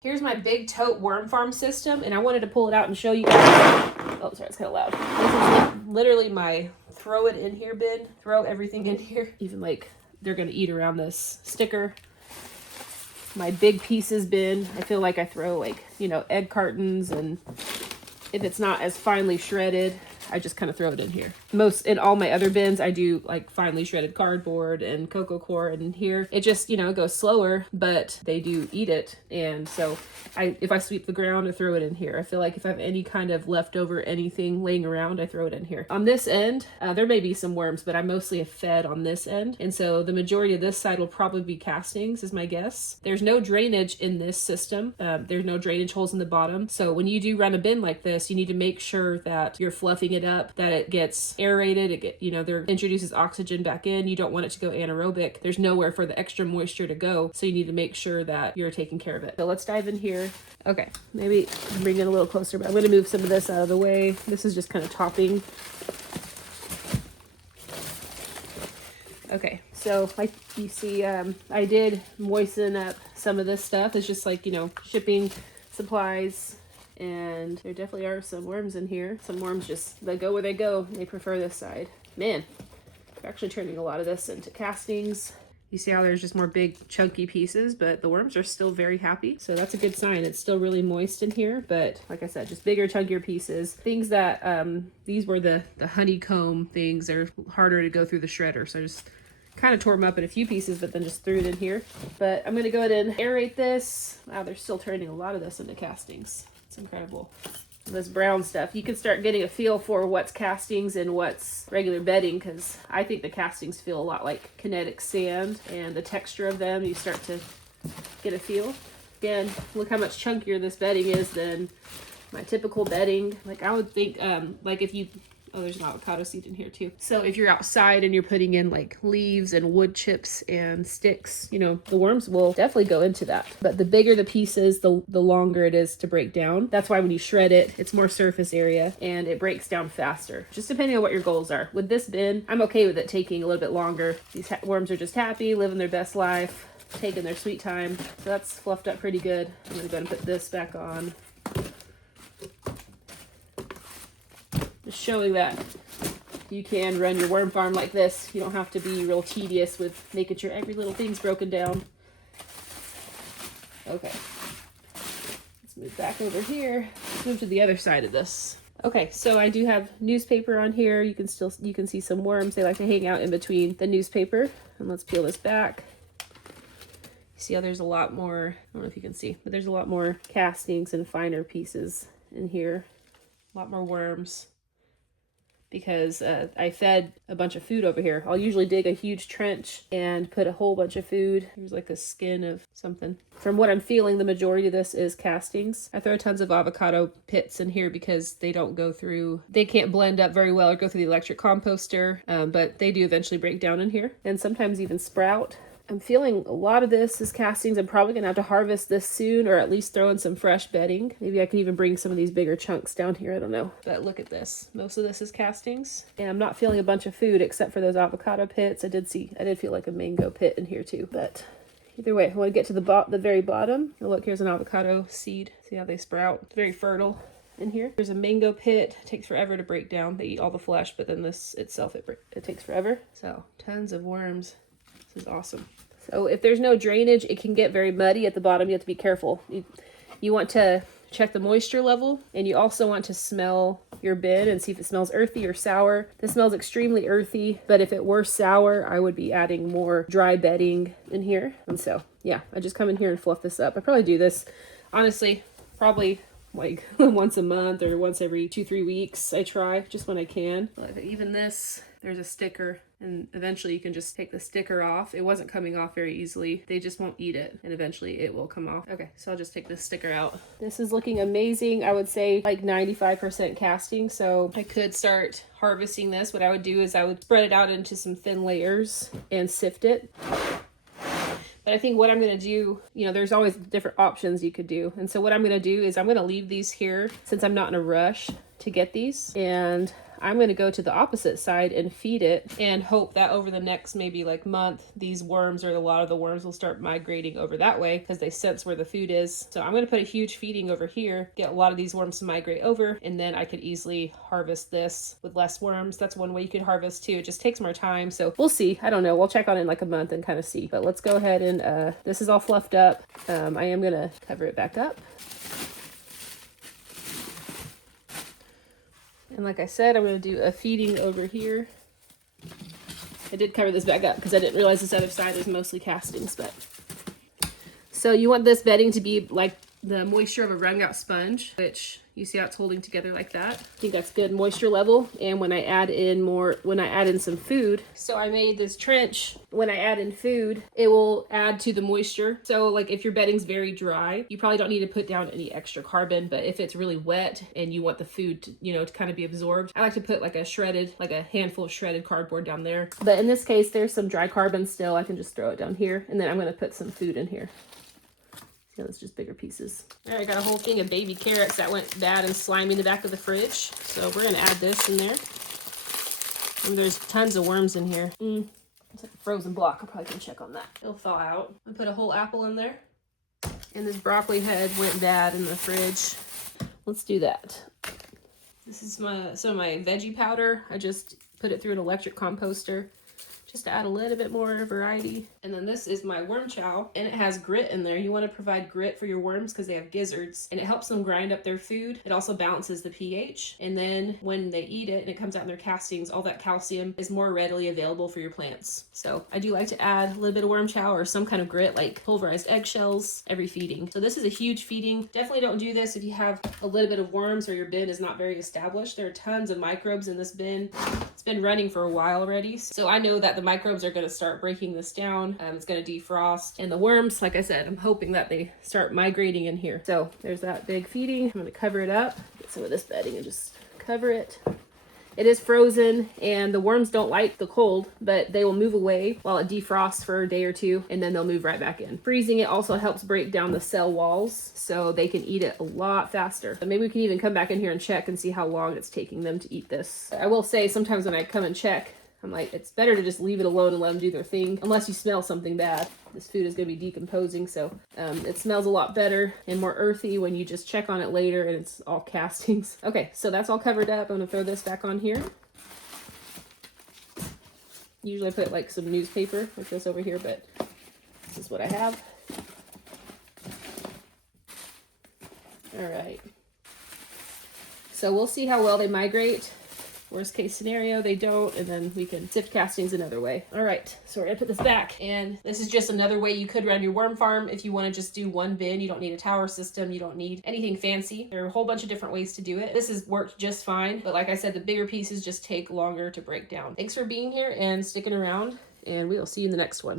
Here's my big tote worm farm system, and I wanted to pull it out and show you guys. Oh, sorry, it's kind of loud. This is literally my throw it in here bin. Throw everything in here. Even like they're gonna eat around this sticker. My big pieces bin. I feel like I throw like, you know, egg cartons, and if it's not as finely shredded, I just kind of throw it in here. In all my other bins, I do like finely shredded cardboard and cocoa core, and in here it just, you know, goes slower, but they do eat it. And so if I sweep the ground, I throw it in here. I feel like if I have any kind of leftover anything laying around, I throw it in here. On this end, there may be some worms, but I mostly have fed on this end. And so the majority of this side will probably be castings is my guess. There's no drainage in this system. There's no drainage holes in the bottom. So when you do run a bin like this, you need to make sure that you're fluffing it up, that it gets aerated, there introduces oxygen back in. You don't want it to go anaerobic. There's nowhere for the extra moisture to go. So you need to make sure that you're taking care of it. So let's dive in here. Okay, maybe bring it a little closer, but I'm going to move some of this out of the way. This is just kind of topping. Okay, so like you see, I did moisten up some of this stuff. It's just like, you know, shipping supplies, and there definitely are some worms in here. Some worms they go where they go. They prefer this side. Man, we're actually turning a lot of this into castings. You see how there's just more big chunky pieces, but the worms are still very happy. So that's a good sign. It's still really moist in here, but like I said, just bigger, chunkier pieces. Things that, these were the honeycomb things. They're harder to go through the shredder. So I just kind of tore them up in a few pieces, but then just threw it in here. But I'm gonna go ahead and aerate this. Wow, they're still turning a lot of this into castings. It's incredible. This brown stuff, you can start getting a feel for what's castings and what's regular bedding, because I think the castings feel a lot like kinetic sand, and the texture of them, you start to get a feel. Again, look how much chunkier this bedding is than my typical bedding. Like I would think, like if you, oh, there's an avocado seed in here too. So if you're outside and you're putting in like leaves and wood chips and sticks, you know, the worms will definitely go into that. But the bigger the pieces, the longer it is to break down. That's why when you shred it, it's more surface area and it breaks down faster, just depending on what your goals are. With this bin, I'm okay with it taking a little bit longer. These worms are just happy, living their best life, taking their sweet time. So that's fluffed up pretty good. I'm gonna go ahead and put this back on. Just showing that you can run your worm farm like this. You don't have to be real tedious with making sure every little thing's broken down. Okay, let's move back over here. Let's move to the other side of this. Okay, so I do have newspaper on here. You can see some worms. They like to hang out in between the newspaper. And let's peel this back. You see how there's a lot more, I don't know if you can see, but there's a lot more castings and finer pieces in here. A lot more worms. Because I fed a bunch of food over here. I'll usually dig a huge trench and put a whole bunch of food. There's like a skin of something. From what I'm feeling, the majority of this is castings. I throw tons of avocado pits in here because they can't blend up very well or go through the electric composter, but they do eventually break down in here and sometimes even sprout. I'm feeling a lot of this is castings. I'm probably gonna have to harvest this soon, or at least throw in some fresh bedding. Maybe I could even bring some of these bigger chunks down here, I don't know. But look at this, most of this is castings. And I'm not feeling a bunch of food except for those avocado pits. I did feel like a mango pit in here too, but either way, I wanna get to the very bottom. Oh, look, here's an avocado seed. See how they sprout? It's very fertile in here. There's a mango pit. It takes forever to break down. They eat all the flesh, but then this itself, it takes forever. So tons of worms. This is awesome. So if there's no drainage, it can get very muddy at the bottom. You have to be careful. You want to check the moisture level, and you also want to smell your bin and see if it smells earthy or sour. This smells extremely earthy, but if it were sour, I would be adding more dry bedding in here. And so, yeah, I just come in here and fluff this up. I probably do this, honestly, probably like once a month or once every 2-3 weeks. I try just when I can. Look, even this, there's a sticker, and eventually you can just take the sticker off. It wasn't coming off very easily. They just won't eat it, and eventually it will come off. Okay, so I'll just take this sticker out. This is looking amazing. I would say like 95% casting, so I could start harvesting this. What I would do is I would spread it out into some thin layers and sift it. But I think what I'm going to do, there's always different options you could do. And so what I'm going to do is I'm going to leave these here since I'm not in a rush to get these. And I'm going to go to the opposite side and feed it and hope that over the next maybe like month, these worms or a lot of the worms will start migrating over that way because they sense where the food is. So I'm going to put a huge feeding over here, get a lot of these worms to migrate over, and then I could easily harvest this with less worms. That's one way you could harvest too. It just takes more time. So we'll see. I don't know. We'll check on it in like a month and kind of see. But let's go ahead and this is all fluffed up. I am going to cover it back up. And like I said, I'm going to do a feeding over here. I did cover this back up because I didn't realize this other side is mostly castings. But so you want this bedding to be like the moisture of a wrung out sponge, which you see how it's holding together like that. I think that's good moisture level. And when I add in some food, so I made this trench. When I add in food, it will add to the moisture. So like if your bedding's very dry, you probably don't need to put down any extra carbon, but if it's really wet and you want the food to, to kind of be absorbed, I like to put like a handful of shredded cardboard down there. But in this case, there's some dry carbon still. I can just throw it down here, and then I'm going to put some food in here. It's just bigger pieces. All right, I got a whole thing of baby carrots that went bad and slimy in the back of the fridge. So we're gonna add this in there. There's tons of worms in here. It's like a frozen block. I probably can check on that. It'll thaw out. I put a whole apple in there. And this broccoli head went bad in the fridge. Let's do that. This is some of my veggie powder. I just put it through an electric composter, just to add a little bit more variety. And then this is my worm chow, and it has grit in there. You want to provide grit for your worms because they have gizzards, and it helps them grind up their food. It also balances the pH, and then when they eat it and it comes out in their castings, all that calcium is more readily available for your plants. So I do like to add a little bit of worm chow or some kind of grit like pulverized eggshells every feeding. So this is a huge feeding. Definitely don't do this if you have a little bit of worms or your bin is not very established. There are tons of microbes in this bin. It's been running for a while already, so I know that the microbes are going to start breaking this down. It's going to defrost, and the worms, like I said, I'm hoping that they start migrating in here. So there's that big feeding. I'm going to cover it up, get some of this bedding and just cover it. It is frozen, and the worms don't like the cold, but they will move away while it defrosts for a day or two, and then they'll move right back in. Freezing it also helps break down the cell walls so they can eat it a lot faster. So maybe we can even come back in here and check and see how long it's taking them to eat this. I will say sometimes when I come and check, I'm like, it's better to just leave it alone and let them do their thing, unless you smell something bad. This food is going to be decomposing, so it smells a lot better and more earthy when you just check on it later and it's all castings. Okay, so that's all covered up. I'm going to throw this back on here. Usually I put like some newspaper like this over here, but this is what I have. All right. So we'll see how well they migrate. Worst case scenario, they don't, and then we can sift castings another way. All right, so we're gonna put this back, and this is just another way you could run your worm farm. If you wanna just do one bin, you don't need a tower system, you don't need anything fancy. There are a whole bunch of different ways to do it. This has worked just fine, but like I said, the bigger pieces just take longer to break down. Thanks for being here and sticking around, and we will see you in the next one.